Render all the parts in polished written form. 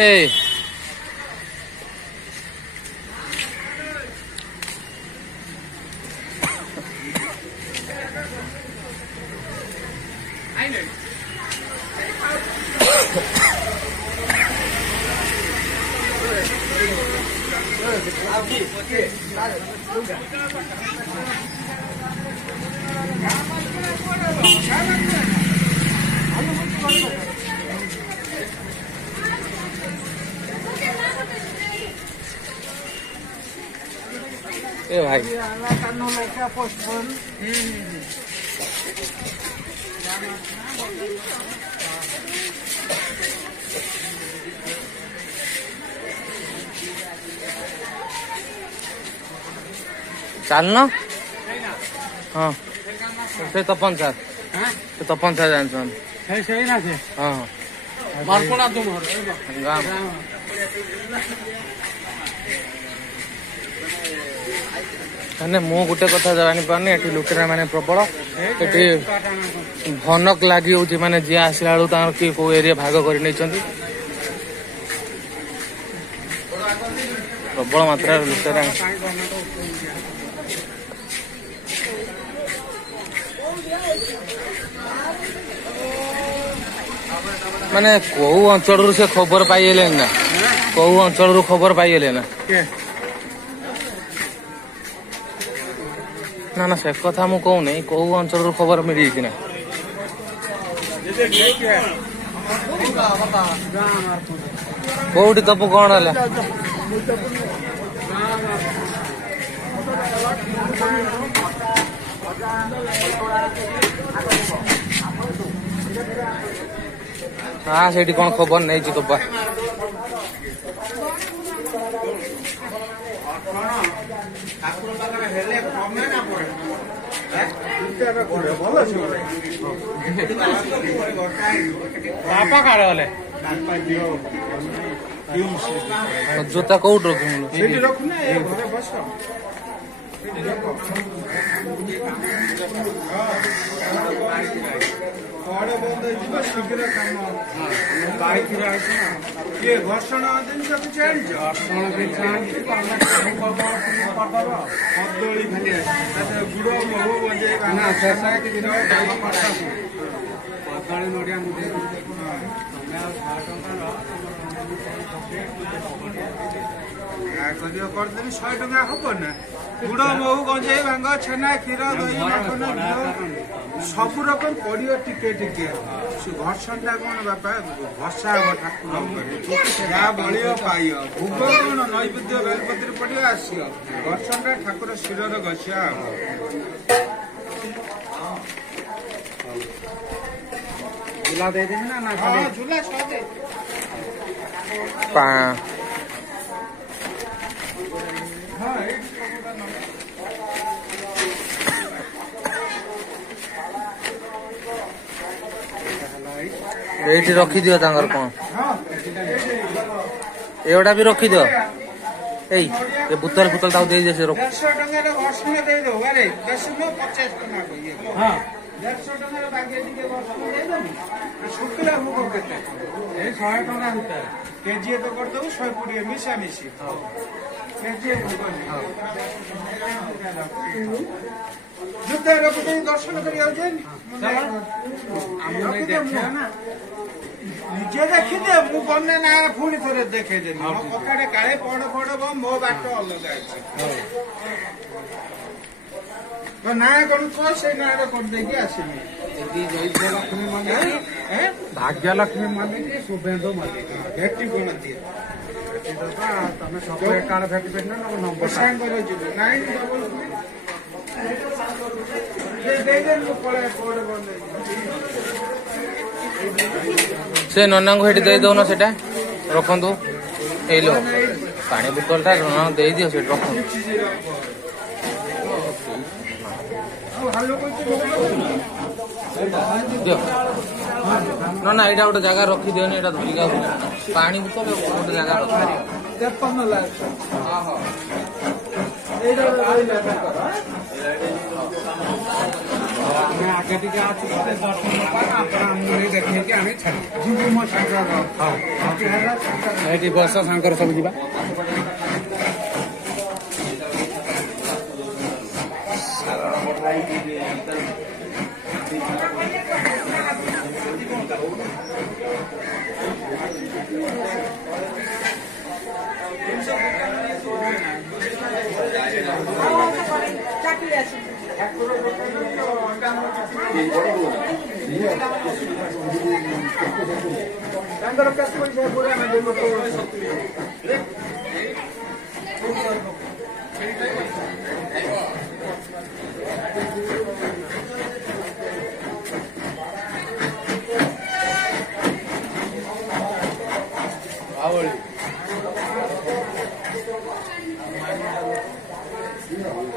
ए ए भाई चालना हाँ से तपन सर से तपन सर जान सही ना से हाँ मारकोड़ा तुम गाँव मु गोटे कथा जानी पारनी एटी लुटेरा माने प्रबल एटी भनक लगी होची माने जी आसला बेलू तार कि को एरिया भाग कर प्रबल मात्रा लुटेरा माने कौ अंचल से खबर पाइले ना कौ अंचल खबर पाइले ना ना ना से कथा मु कहू नहीं कौ अंचल खबर मिली ना कौटी तपु कौन है हाँ से कौन खबर नहीं तो बापा काड़े वाले जोता कौट शीघ्र कम बाइक ये घर्षण जिन कदली खाली गुड़ महू बजेगा कदली नड़िया करदेली 100 टका हम ना गुड़ महू गंजे भांग छेना क्षीर दही माखन सब रकम पड़ो टिके टिके घर्षण टा कौन बापा भसा हम ठाकुर जहाँ बड़ो पाइ भोग कौन नैवेद्य बेलपत्र पड़ो आस घर्षण टा ठाकुर शिर घसिया झूला दे देना ना झूला ये रखी दियो तांगर कौन एवटा भी रखी दियो ये बुतल बुतल ताऊ दे जैसे 150 टका घर्षण दे दो अरे 50 टका हां 150 टका बाकी टिके घर्षण दे दो शुक्ला भोग केते ए 100 टका होता केजी तो कर दो 120 मिसा मिसी केजी भोग जुते रखते दर्शन करी आउ जे निजे देखिदे मु गने ना पुणी थरे देखे दे मो कथाटे काळे पड़ पड़ मो बाट अलग तो ना कौन को से ना कर देगी आसिनी लक्ष्मी माने भाग्य लक्ष्मी माने कि शुभेंदु माने भेटी कोन दिए तमे सब एकाल भेटी पे ना नंबर सांग रो जिबे 9 दे दे मु पळे पड़ बंद से नना को हेटी दे दो ना सेटा रखंतु ए लो पानी बोतल टा नना दे दियो से रखो दियो ना ना एटा गोटे जगह रखी दियो एटा धरी का पानी बोतल गोटे जगह रखी 53 लाख हां हां एटा ଟିକେ ଅଛି ଦର୍ଶନ ଆପଣ ଆମକୁ ଦେଖେଇକି ଆମେ ଛାଡ଼ିବୁ ଯିବୁ ମୋ ସାଙ୍ଗର ଏଠି ବସ ସାଙ୍ଗର ସବୁ ଯିବା।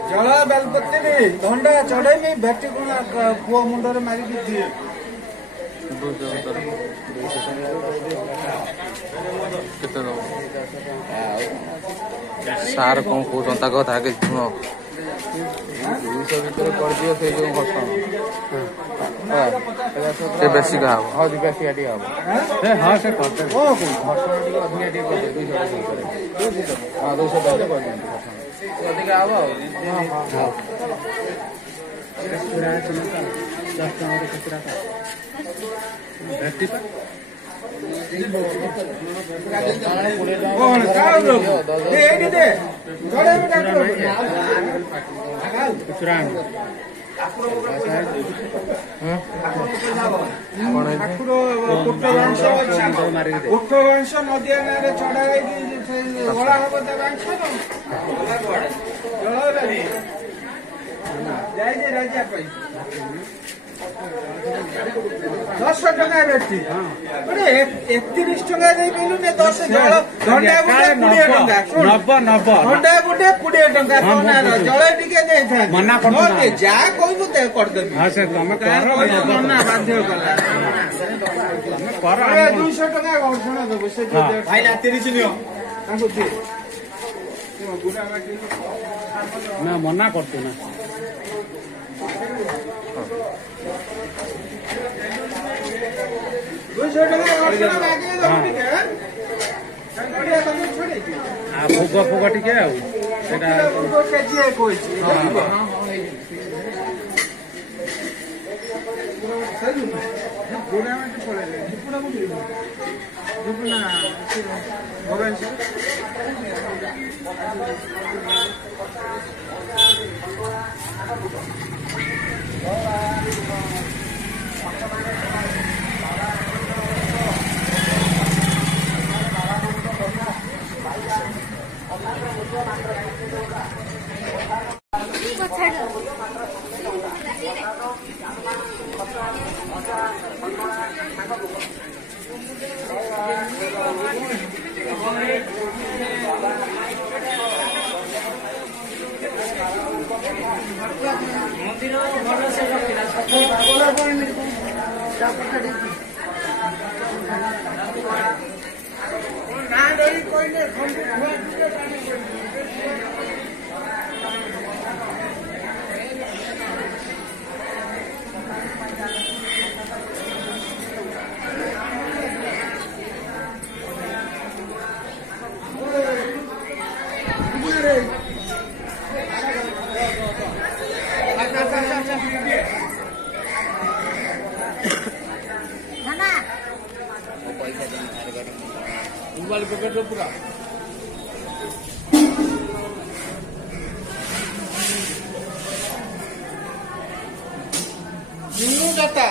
ଜଳ ବେଲପତ୍ରୀ ଧଣ୍ଡା ଚଢେଇବି ଭେଟି ଗୁଣ ପୁଅ ମୁଣ୍ଡରେ ମାରିକି ଦିଏ। କେତେ ଦବ ସାର୍ କଣ କହୁଛନ୍ତି ତାଙ୍କ କଥା ଆଗେ ଶୁଣ। 200 ଭିତରେ କରିଦିଅ ସେଇ ଯୋଉ ଘଟଣା ସେ ବେଶୀ ହବ ହଁ ବେଶୀ ଟିକେ ହବ ହଁ ସେ କରିଦେବେ ଘଟଣା ଟିକେ ଅଧିକା ଟିକେ କରିଦେବେ 200 ହଁ 200 ଟଙ୍କା କରିଦିଅନ୍ତୁ ଅଧିକା ହବ ଆଉ ଭେଟି ପା ଉଠବାଂଶ ନଦିଆ ନାଁରେ ଚଢା ହେଇକି ଗଳା ହବ ତା ବାଂଶ ଯାଇଛି ରାଜା ପାଇଁ 10 ଟଙ୍କା ବେଶୀ 31 ଟଙ୍କା ଦେଇପାରିଲୁ 10 ଜଳ ଘଣ୍ଟା ଗୋଟେ 20 ଟଙ୍କା ଘଣ୍ଟା ଗୋଟେ 20 ଟଙ୍କା ଜଳ ଟିକେ ଦେଇଥାନ୍ତି ଯାହା କହିବୁ କରିଦେବି ମନା ବାଧ୍ୟ କଲା 200 ଟଙ୍କା ଘର୍ଷଣ ଦେବୁ ସେ 30 ନିଅ ତାଙ୍କୁ ନା ମନା କରୁଛୁ ନା 200 ଟଙ୍କା ଘର୍ଷଣ ମାଗିଲେ ଦେବୁ ଟିକେ ଭୋଗ ଫୋଗ ଟିକେ ଆଉ ସେଟା କେଜିଏ କହିଛି ମନ୍ଦିର ଭଲସେ ରଖିଲା ନା ଦେଇ କହିଲେ मोबाइल पकड़ लो पूरा जाता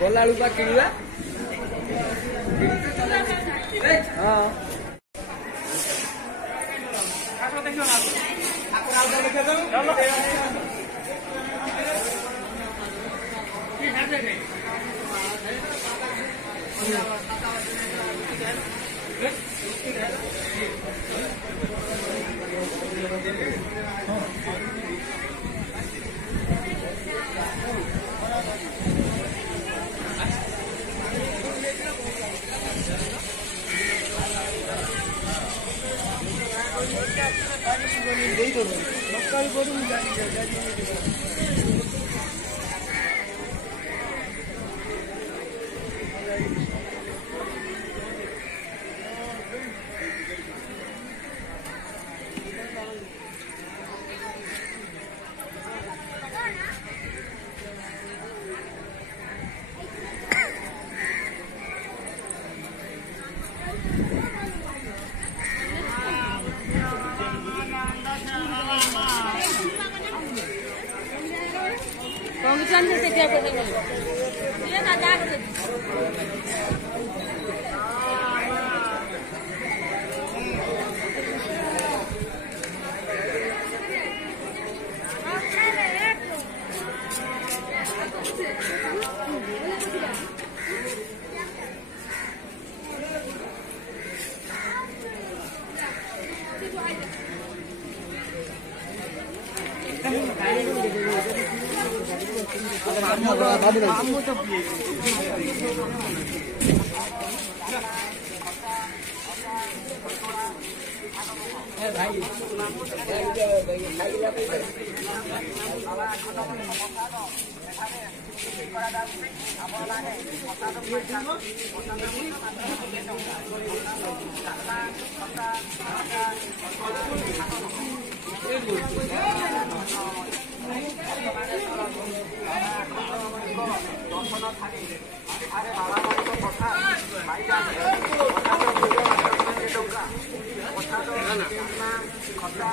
गला किणवा हाँ खटा